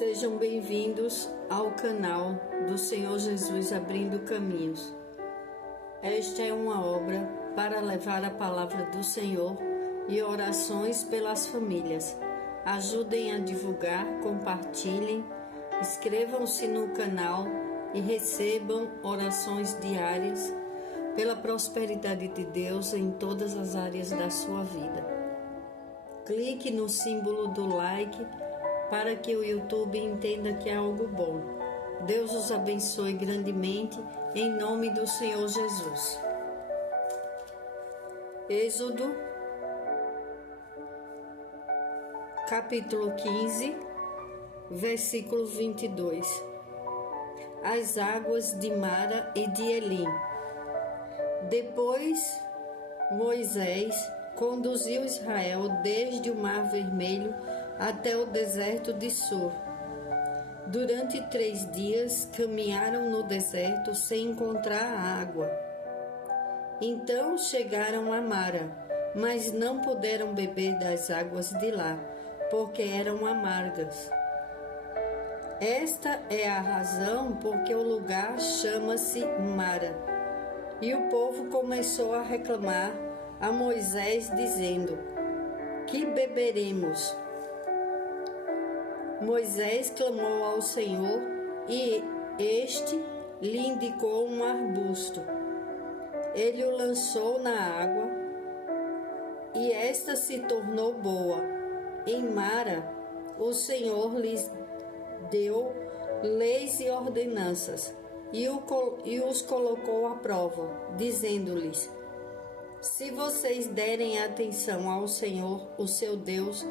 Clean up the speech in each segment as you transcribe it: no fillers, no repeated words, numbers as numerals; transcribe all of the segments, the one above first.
Sejam bem-vindos ao canal do Senhor Jesus Abrindo Caminhos. Esta é uma obra para levar a palavra do Senhor e orações pelas famílias. Ajudem a divulgar, compartilhem, inscrevam-se no canal e recebam orações diárias pela prosperidade de Deus em todas as áreas da sua vida. Clique no símbolo do like para que o YouTube entenda que é algo bom. Deus os abençoe grandemente, em nome do Senhor Jesus. Êxodo, capítulo 15, versículo 22. As águas de Mara e de Elim. Depois, Moisés conduziu Israel desde o Mar Vermelho até o deserto de Sur. Durante 3 dias caminharam no deserto sem encontrar água. Então chegaram a Mara, mas não puderam beber das águas de lá, porque eram amargas. Esta é a razão por que o lugar chama-se Mara. E o povo começou a reclamar a Moisés, dizendo: Que beberemos? Moisés clamou ao Senhor e este lhe indicou um arbusto. Ele o lançou na água e esta se tornou boa. Em Mara, o Senhor lhes deu leis e ordenanças e os colocou à prova, dizendo-lhes: Se vocês derem atenção ao Senhor, o seu Deus,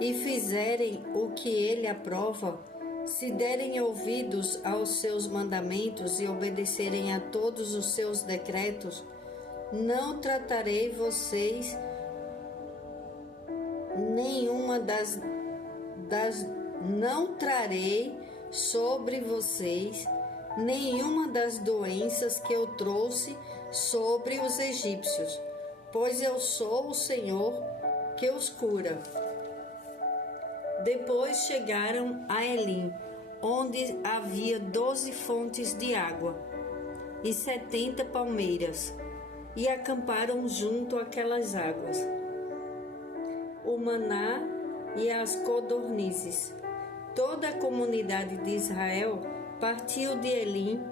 e fizerem o que ele aprova, se derem ouvidos aos seus mandamentos e obedecerem a todos os seus decretos, não tratarei vocês não trarei sobre vocês nenhuma das doenças que eu trouxe sobre os egípcios, pois eu sou o Senhor que os cura. Depois chegaram a Elim, onde havia 12 fontes de água e 70 palmeiras, e acamparam junto àquelas águas. O maná e as codornizes. Toda a comunidade de Israel partiu de Elim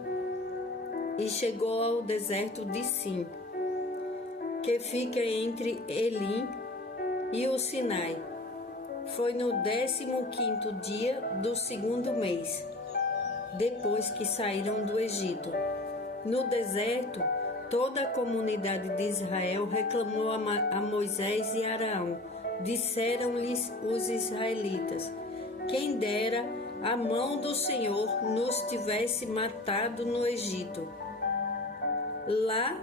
e chegou ao deserto de Sim, que fica entre Elim e o Sinai. Foi no 15º dia do 2º mês, depois que saíram do Egito. No deserto, toda a comunidade de Israel reclamou a Moisés e Arão. Disseram-lhes os israelitas: Quem dera a mão do Senhor nos tivesse matado no Egito. Lá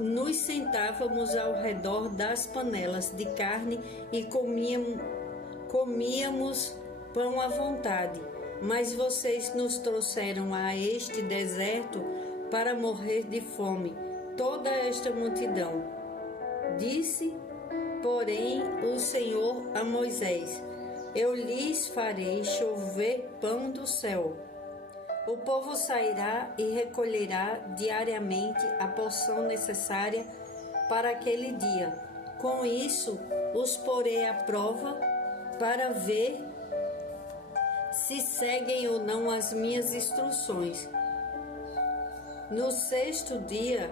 nos sentávamos ao redor das panelas de carne e comíamos pão à vontade, mas vocês nos trouxeram a este deserto para morrer de fome, toda esta multidão. Disse, porém, o Senhor a Moisés: Eu lhes farei chover pão do céu. O povo sairá e recolherá diariamente a porção necessária para aquele dia. Com isso, os porei à prova para ver se seguem ou não as minhas instruções. No 6º dia,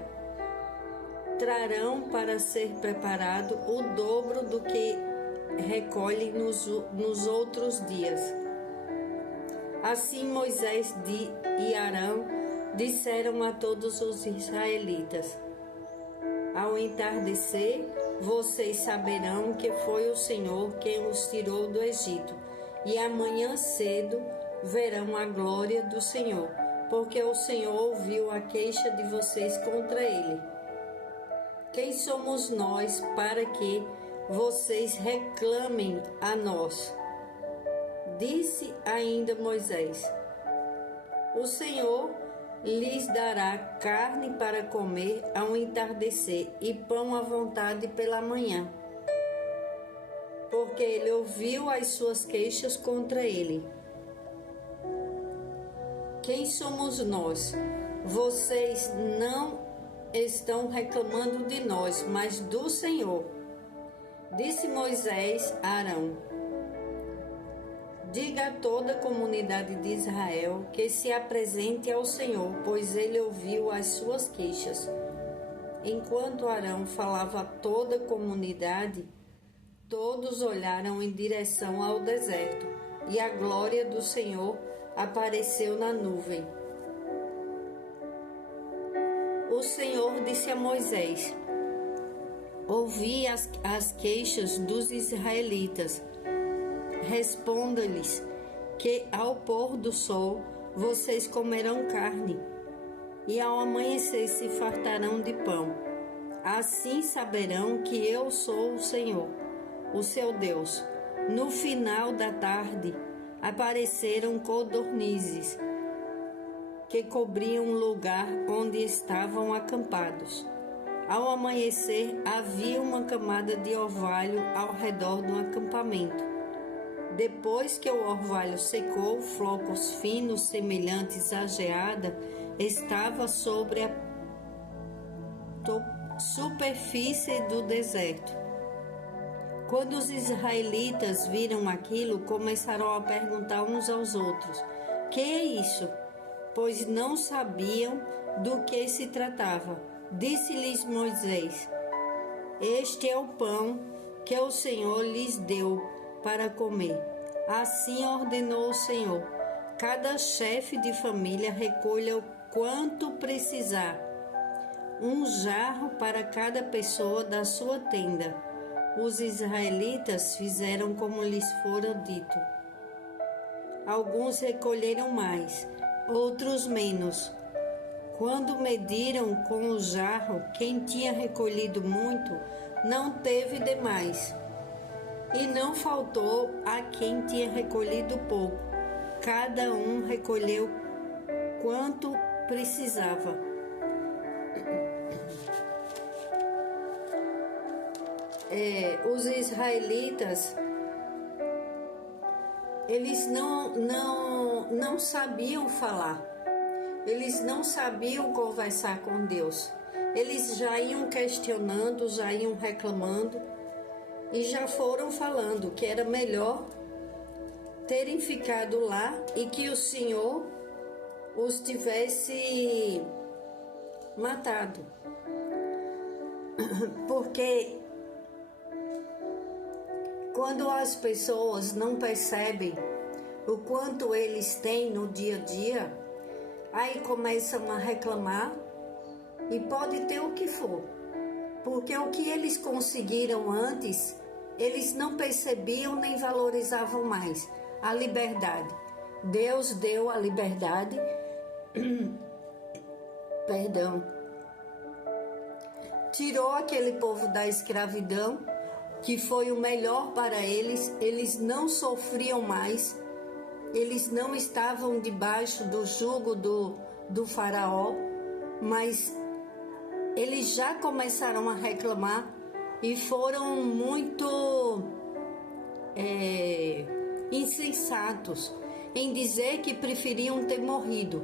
trarão para ser preparado o dobro do que recolhem nos outros dias. Assim Moisés e Arão disseram a todos os israelitas: Ao entardecer, vocês saberão que foi o Senhor quem os tirou do Egito, e amanhã cedo verão a glória do Senhor, porque o Senhor ouviu a queixa de vocês contra ele. Quem somos nós para que vocês reclamem a nós? Disse ainda Moisés: O Senhor lhes dará carne para comer ao entardecer e pão à vontade pela manhã. porque ele ouviu as suas queixas contra ele. quem somos nós? Vocês não estão reclamando de nós, mas do Senhor. Disse Moisés a Arão: diga a toda a comunidade de Israel que se apresente ao Senhor, pois ele ouviu as suas queixas. Enquanto Arão falava a toda a comunidade, todos olharam em direção ao deserto, e a glória do Senhor apareceu na nuvem. O Senhor disse a Moisés: ouvi as queixas dos israelitas. Responda-lhes que ao pôr do sol vocês comerão carne, e ao amanhecer se fartarão de pão. Assim saberão que eu sou o Senhor, o seu Deus. No final da tarde apareceram codornizes que cobriam o lugar onde estavam acampados. Ao amanhecer havia uma camada de orvalho ao redor do acampamento. Depois que o orvalho secou, flocos finos semelhantes à geada estavam sobre a superfície do deserto. Quando os israelitas viram aquilo, começaram a perguntar uns aos outros: que é isso? Pois não sabiam do que se tratava. Disse-lhes Moisés: este é o pão que o Senhor lhes deu para comer. Assim ordenou o Senhor: cada chefe de família recolha o quanto precisar, um jarro para cada pessoa da sua tenda. Os israelitas fizeram como lhes fora dito. Alguns recolheram mais, outros menos. Quando mediram com o jarro, quem tinha recolhido muito não teve demais, e não faltou a quem tinha recolhido pouco. Cada um recolheu quanto precisava. Os israelitas, eles não sabiam falar, eles não sabiam conversar com Deus. Eles já iam questionando, já iam reclamando e já foram falando que era melhor terem ficado lá e que o Senhor os tivesse matado. Porque quando as pessoas não percebem o quanto eles têm no dia a dia, aí começam a reclamar e pode ter o que for. Porque o que eles conseguiram antes, eles não percebiam nem valorizavam mais. A liberdade. Deus deu a liberdade. Perdão. Tirou aquele povo da escravidão, que foi o melhor para eles. Eles não sofriam mais, eles não estavam debaixo do jugo do faraó, mas eles já começaram a reclamar e foram muito insensatos em dizer que preferiam ter morrido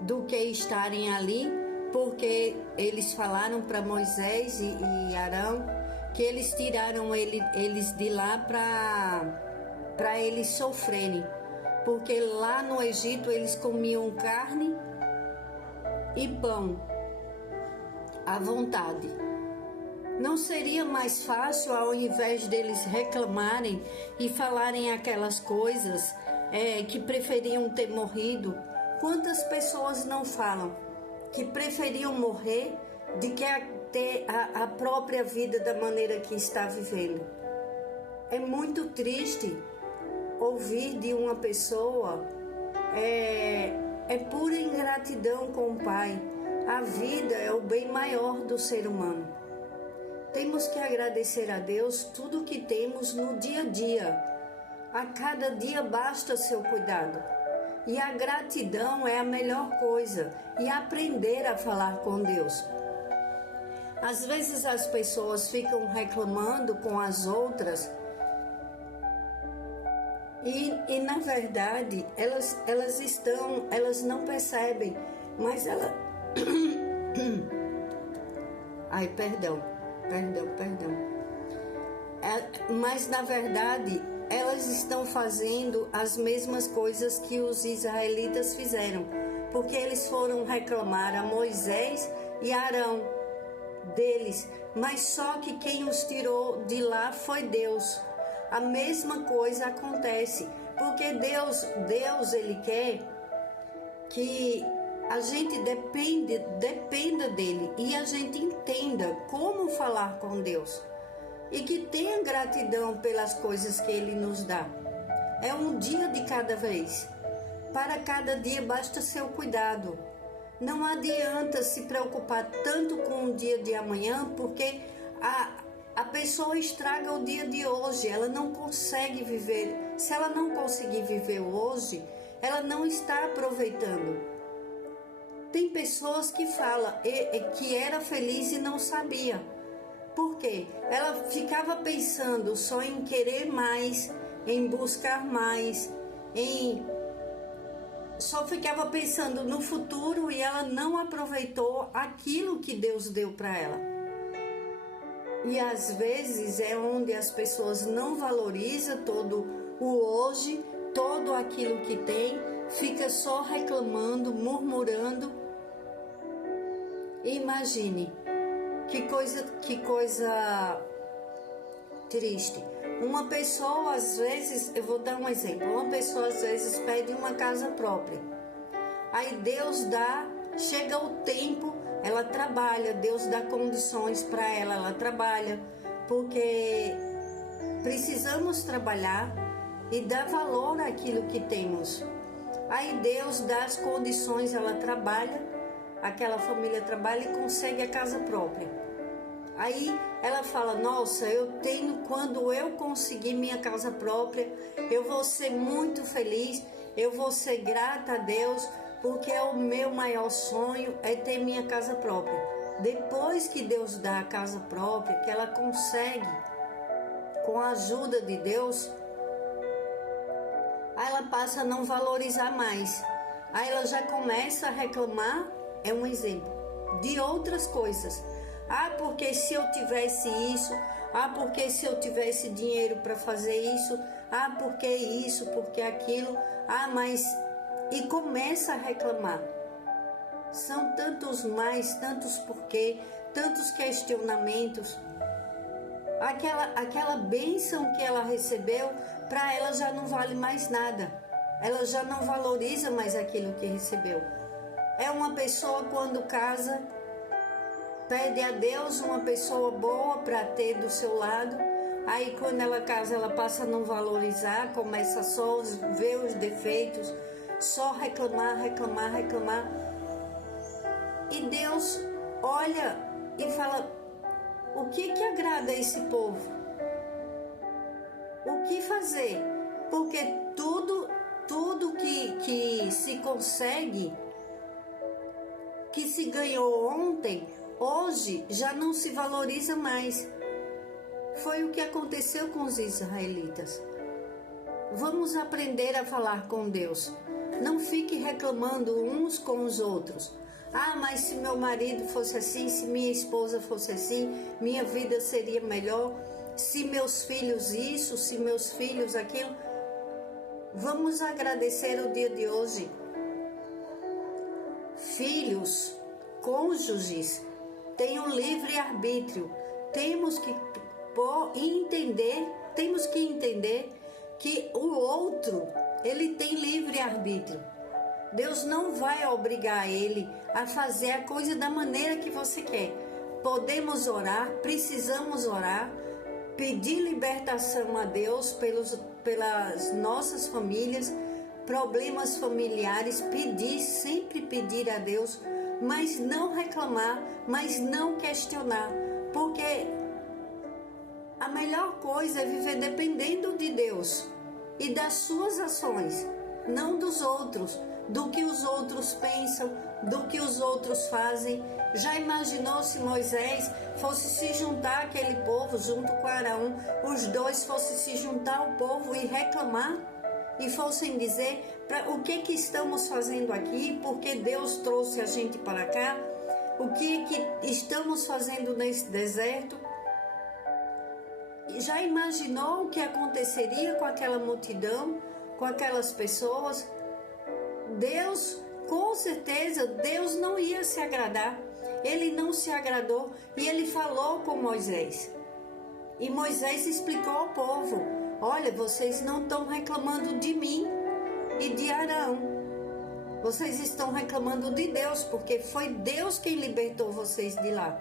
do que estarem ali, porque eles falaram para Moisés e Arão que eles tiraram eles de lá para eles sofrerem, porque lá no Egito eles comiam carne e pão à vontade. Não seria mais fácil, ao invés deles reclamarem e falarem aquelas coisas que preferiam ter morrido? Quantas pessoas não falam que preferiam morrer de que ter a própria vida da maneira que está vivendo? É muito triste ouvir de uma pessoa, é pura ingratidão com o Pai. A vida é o bem maior do ser humano. Temos que agradecer a Deus tudo que temos no dia a dia. A cada dia basta seu cuidado. E a gratidão é a melhor coisa. E aprender a falar com Deus. Às vezes as pessoas ficam reclamando com as outras E na verdade, elas não percebem, mas ela... Ai, perdão. Mas na verdade, elas estão fazendo as mesmas coisas que os israelitas fizeram, porque eles foram reclamar a Moisés e a Arão deles, mas só que quem os tirou de lá foi Deus. A mesma coisa acontece, porque Deus ele quer que a gente dependa dele e a gente entenda como falar com Deus e que tenha gratidão pelas coisas que ele nos dá. É um dia de cada vez. Para cada dia basta seu cuidado. Não adianta se preocupar tanto com o dia de amanhã, porque a pessoa estraga o dia de hoje. Ela não consegue viver. Se ela não conseguir viver hoje, ela não está aproveitando. Tem pessoas que falam que era feliz e não sabia. Por quê? Ela ficava pensando só em querer mais, em buscar mais, só ficava pensando no futuro e ela não aproveitou aquilo que Deus deu para ela. E às vezes é onde as pessoas não valorizam todo o hoje, todo aquilo que tem, fica só reclamando, murmurando. Imagine, que coisa triste. Uma pessoa às vezes, eu vou dar um exemplo, uma pessoa às vezes pede uma casa própria. Aí Deus dá, chega o tempo, ela trabalha, Deus dá condições para ela trabalha, porque precisamos trabalhar e dar valor àquilo que temos. Aí Deus dá as condições, ela trabalha, aquela família trabalha e consegue a casa própria. Aí ela fala, nossa, quando eu conseguir minha casa própria, eu vou ser muito feliz, eu vou ser grata a Deus, porque o meu maior sonho é ter minha casa própria. Depois que Deus dá a casa própria, que ela consegue, com a ajuda de Deus, aí ela passa a não valorizar mais. Aí ela já começa a reclamar, é um exemplo, de outras coisas. Ah, porque se eu tivesse isso, porque se eu tivesse dinheiro para fazer isso, porque isso, porque aquilo, mas... E começa a reclamar. São tantos mais, tantos porquê, tantos questionamentos. Aquela bênção que ela recebeu, para ela já não vale mais nada. Ela já não valoriza mais aquilo que recebeu. É uma pessoa quando casa, pede a Deus uma pessoa boa para ter do seu lado. Aí quando ela casa, ela passa a não valorizar, começa só a ver os defeitos, só reclamar. E Deus olha e fala, o que agrada a esse povo? O que fazer? Porque tudo que se consegue, que se ganhou ontem, hoje já não se valoriza mais. Foi o que aconteceu com os israelitas. Vamos aprender a falar com Deus. Não fique reclamando uns com os outros. Mas se meu marido fosse assim, se minha esposa fosse assim, minha vida seria melhor. Se meus filhos isso, se meus filhos aquilo. Vamos agradecer o dia de hoje. Filhos, cônjuges, têm um livre-arbítrio. Temos que entender que o outro, ele tem livre-arbítrio. Deus não vai obrigar ele a fazer a coisa da maneira que você quer. Podemos orar, precisamos orar, pedir libertação a Deus pelas nossas famílias, problemas familiares, sempre pedir a Deus, mas não reclamar, mas não questionar, porque a melhor coisa é viver dependendo de Deus e das suas ações, não dos outros, do que os outros pensam, do que os outros fazem. Já imaginou se Moisés fosse se juntar aquele povo junto com Arão, os dois fossem se juntar ao povo e reclamar? e fossem dizer o que estamos fazendo aqui, porque Deus trouxe a gente para cá, o que estamos fazendo nesse deserto. Já imaginou o que aconteceria com aquela multidão, com aquelas pessoas? Deus, com certeza, Deus não ia se agradar. Ele não se agradou e ele falou com Moisés. E Moisés explicou ao povo: olha, vocês não estão reclamando de mim e de Arão. Vocês estão reclamando de Deus, porque foi Deus quem libertou vocês de lá.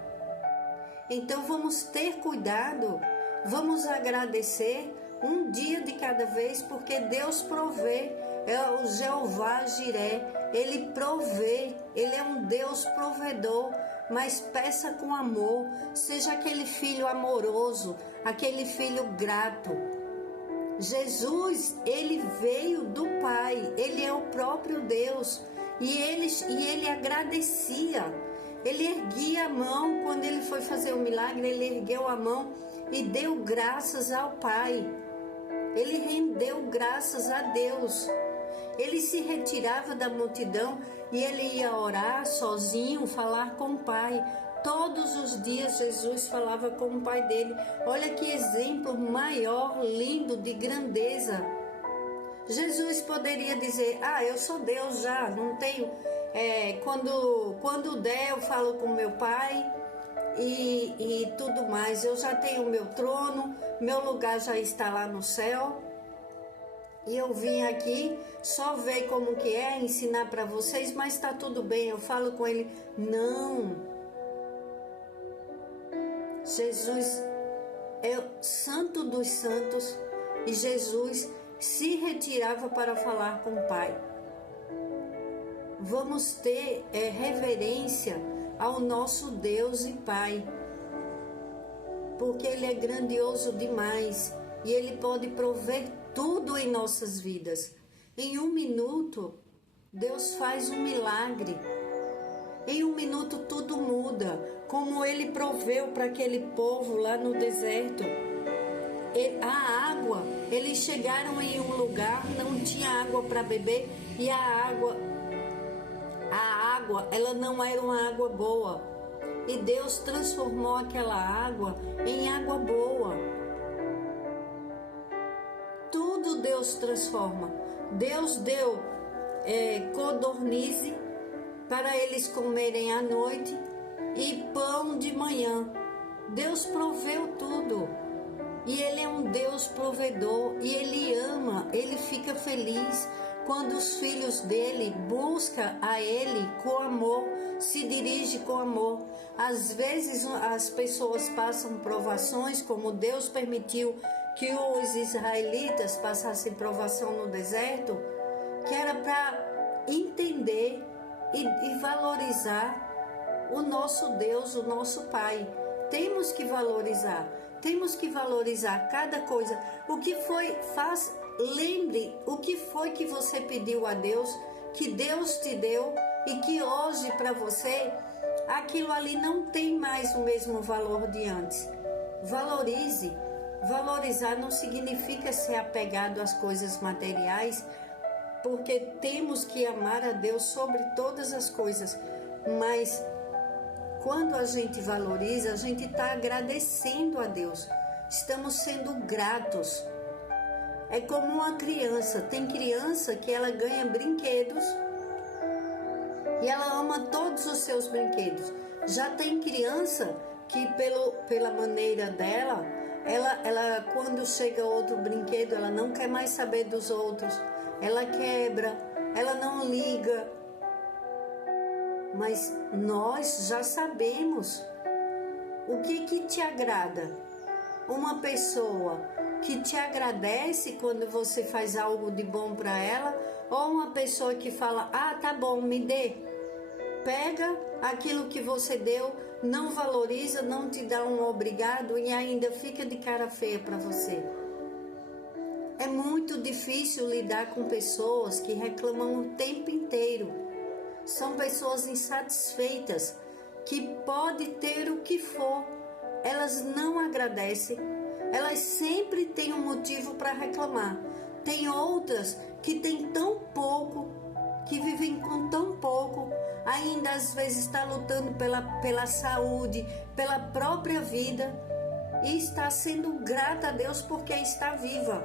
Então vamos ter cuidado, vamos agradecer um dia de cada vez, porque Deus provê. É o Jeová Jiré, Ele provê, Ele é um Deus provedor, mas peça com amor, seja aquele filho amoroso, aquele filho grato. Jesus, Ele veio do Pai, Ele é o próprio Deus, e ele agradecia, Ele erguia a mão, quando Ele foi fazer o milagre, Ele ergueu a mão e deu graças ao Pai, Ele rendeu graças a Deus. Ele se retirava da multidão e ele ia orar sozinho, falar com o Pai. Todos os dias Jesus falava com o Pai dele. Olha que exemplo maior, lindo, de grandeza. Jesus poderia dizer: eu sou Deus já, não tenho... Quando der eu falo com meu Pai e tudo mais. Eu já tenho o meu trono, meu lugar já está lá no céu. E eu vim aqui só ver como que é, ensinar para vocês, mas está tudo bem, eu falo com ele. Não. Jesus é o Santo dos Santos e Jesus se retirava para falar com o Pai. Vamos ter reverência ao nosso Deus e Pai, porque Ele é grandioso demais e Ele pode prover tudo em nossas vidas. Em um minuto, Deus faz um milagre. Em um minuto tudo muda, como Ele proveu para aquele povo lá no deserto. A água, eles chegaram em um lugar, não tinha água para beber, e a água, ela não era uma água boa. E Deus transformou aquela água em água boa. Tudo Deus transforma. Deus deu codornize para eles comerem à noite e pão de manhã. Deus proveu tudo. E Ele é um Deus provedor. E Ele ama, Ele fica feliz quando os filhos dele buscam a Ele com amor, se dirige com amor. Às vezes as pessoas passam provações, como Deus permitiu que os israelitas passassem provação no deserto, que era para entender e valorizar o nosso Deus, o nosso Pai. Temos que valorizar cada coisa. O que foi, lembre o que foi que você pediu a Deus, que Deus te deu e que hoje para você aquilo ali não tem mais o mesmo valor de antes. Valorize. Valorizar não significa ser apegado às coisas materiais, porque temos que amar a Deus sobre todas as coisas, mas quando a gente valoriza, a gente está agradecendo a Deus, estamos sendo gratos. É como uma criança, tem criança que ela ganha brinquedos e ela ama todos os seus brinquedos. Já tem criança que pela maneira dela, ela quando chega outro brinquedo, ela não quer mais saber dos outros, ela quebra, ela não liga. Mas nós já sabemos o que te agrada. Uma pessoa que te agradece quando você faz algo de bom para ela, ou uma pessoa que fala: tá bom, me dê. Pega aquilo que você deu, não valoriza, não te dá um obrigado e ainda fica de cara feia para você. É muito difícil lidar com pessoas que reclamam o tempo inteiro. São pessoas insatisfeitas, que pode ter o que for, elas não agradecem, elas sempre têm um motivo para reclamar. Tem outras que têm tão pouco, que vivem com tão pouco, ainda às vezes está lutando pela saúde, pela própria vida e está sendo grata a Deus porque está viva.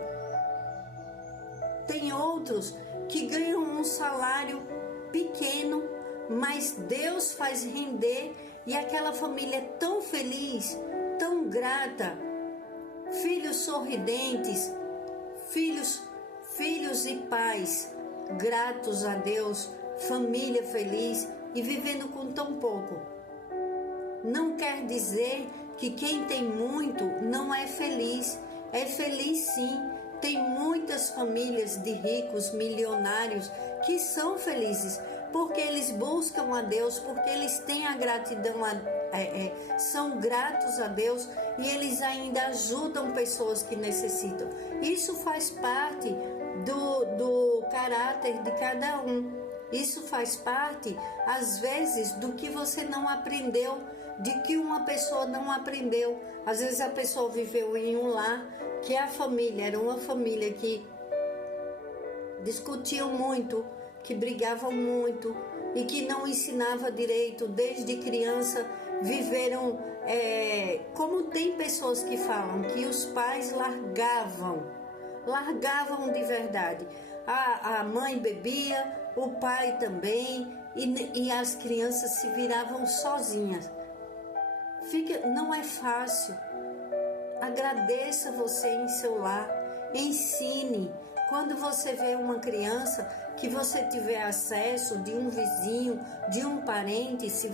Tem outros que ganham um salário pequeno, mas Deus faz render e aquela família é tão feliz, tão grata, filhos sorridentes, filhos e pais gratos a Deus, família feliz e vivendo com tão pouco. Não quer dizer que quem tem muito não é feliz. É feliz sim. Tem muitas famílias de ricos, milionários, que são felizes, porque eles buscam a Deus, porque eles têm a gratidão, são gratos a Deus e eles ainda ajudam pessoas que necessitam. Isso faz parte do caráter de cada um. Isso faz parte, às vezes, do que você não aprendeu, de que uma pessoa não aprendeu. Às vezes a pessoa viveu em um lar que a família era uma família que discutiam muito, que brigavam muito e que não ensinava direito. Desde criança viveram, como tem pessoas que falam que os pais largavam de verdade. A mãe bebia, o pai também, e as crianças se viravam sozinhas. Não é fácil. Agradeça você em seu lar, ensine. Quando você vê uma criança que você tiver acesso de um vizinho, de um parente, se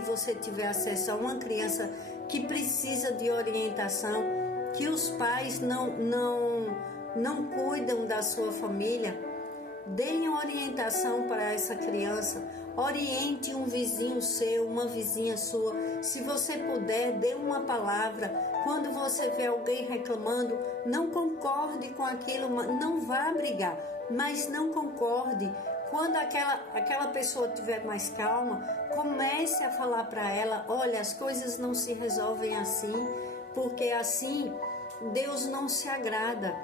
você tiver acesso a uma criança que precisa de orientação, que os pais não cuidam da sua família, deem orientação para essa criança, oriente um vizinho seu, uma vizinha sua. Se você puder, dê uma palavra. Quando você vê alguém reclamando, não concorde com aquilo, não vá brigar, mas não concorde. Quando aquela pessoa estiver mais calma, comece a falar para ela: olha, as coisas não se resolvem assim, porque assim Deus não se agrada.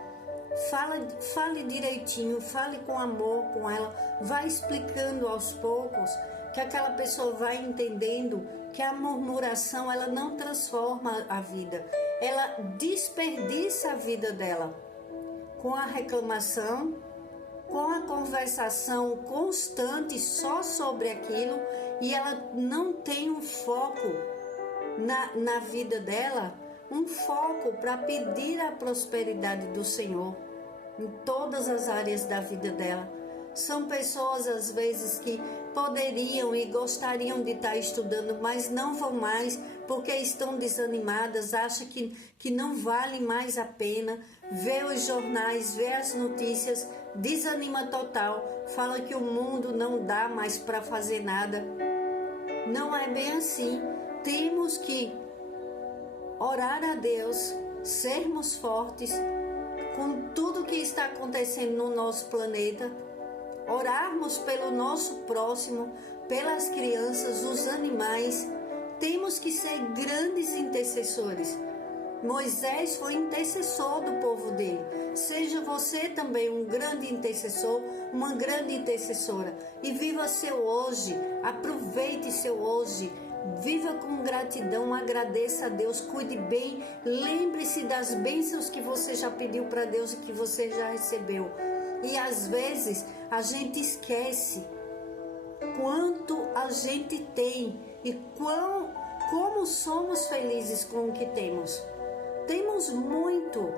Fale direitinho, fale com amor com ela, vai explicando aos poucos, que aquela pessoa vai entendendo que a murmuração ela não transforma a vida, ela desperdiça a vida dela. Com a reclamação, com a conversação constante só sobre aquilo, e ela não tem um foco na vida dela, um foco para pedir a prosperidade do Senhor em todas as áreas da vida dela. São pessoas às vezes que poderiam e gostariam de estar estudando, mas não vão mais porque estão desanimadas, acham que não vale mais a pena, vê os jornais, vê as notícias, desanima total, fala que o mundo não dá mais para fazer nada. Não é bem assim. Temos que orar a Deus, sermos fortes com tudo que está acontecendo no nosso planeta, orarmos pelo nosso próximo, pelas crianças, os animais. Temos que ser grandes intercessores. Moisés foi intercessor do povo dele. Seja você também um grande intercessor, uma grande intercessora. E viva seu hoje, aproveite seu hoje. Viva com gratidão, agradeça a Deus, cuide bem, lembre-se das bênçãos que você já pediu para Deus e que você já recebeu. E às vezes a gente esquece quanto a gente tem e como somos felizes com o que temos. Temos muito,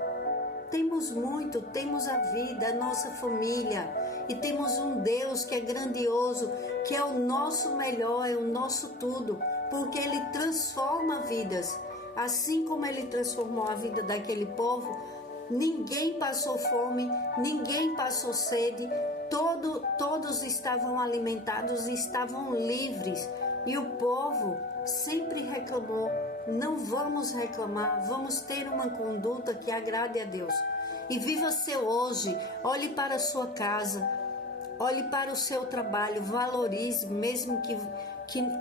temos a vida, a nossa família, e temos um Deus que é grandioso, que é o nosso melhor, é o nosso tudo, porque Ele transforma vidas. Assim como Ele transformou a vida daquele povo, ninguém passou fome, ninguém passou sede, todos estavam alimentados e estavam livres. E o povo sempre reclamou. Não vamos reclamar, vamos ter uma conduta que agrade a Deus. E viva seu hoje, olhe para a sua casa, olhe para o seu trabalho, valorize, mesmo que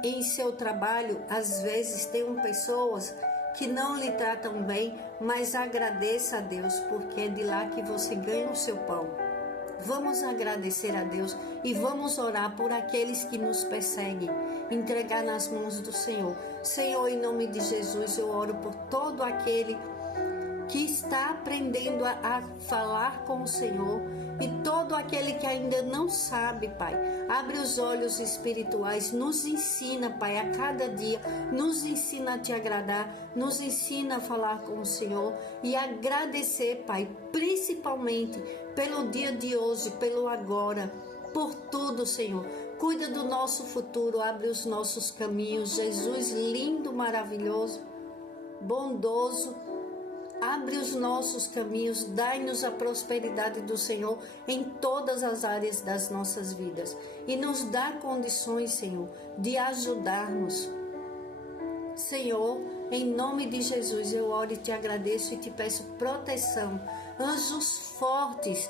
em seu trabalho, às vezes, tenham pessoas que não lhe tratam bem, mas agradeça a Deus, porque é de lá que você ganha o seu pão. Vamos agradecer a Deus e vamos orar por aqueles que nos perseguem, entregar nas mãos do Senhor. Senhor, em nome de Jesus, eu oro por todo aquele que está aprendendo a falar com o Senhor e todo aquele que ainda não sabe, Pai. Abre os olhos espirituais, nos ensina, Pai, a cada dia, nos ensina a Te agradar, nos ensina a falar com o Senhor e agradecer, Pai, principalmente pelo dia de hoje, pelo agora, por tudo, Senhor. Cuida do nosso futuro, abre os nossos caminhos, Jesus lindo, maravilhoso, bondoso. Abre os nossos caminhos, dai-nos a prosperidade do Senhor em todas as áreas das nossas vidas e nos dá condições, Senhor, de ajudarmos. Senhor, em nome de Jesus, eu oro e Te agradeço e Te peço proteção, anjos fortes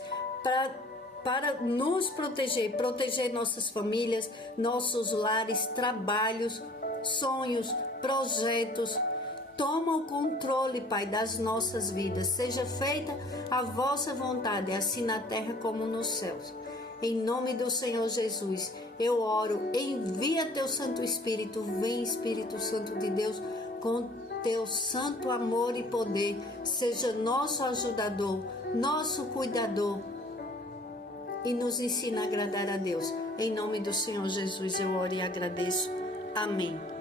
para nos proteger nossas famílias, nossos lares, trabalhos, sonhos, projetos. Toma o controle, Pai, das nossas vidas. Seja feita a vossa vontade, assim na terra como nos céus. Em nome do Senhor Jesus, eu oro. Envia Teu Santo Espírito. Vem, Espírito Santo de Deus, com Teu santo amor e poder. Seja nosso ajudador, nosso cuidador. E nos ensina a agradar a Deus. Em nome do Senhor Jesus, eu oro e agradeço. Amém.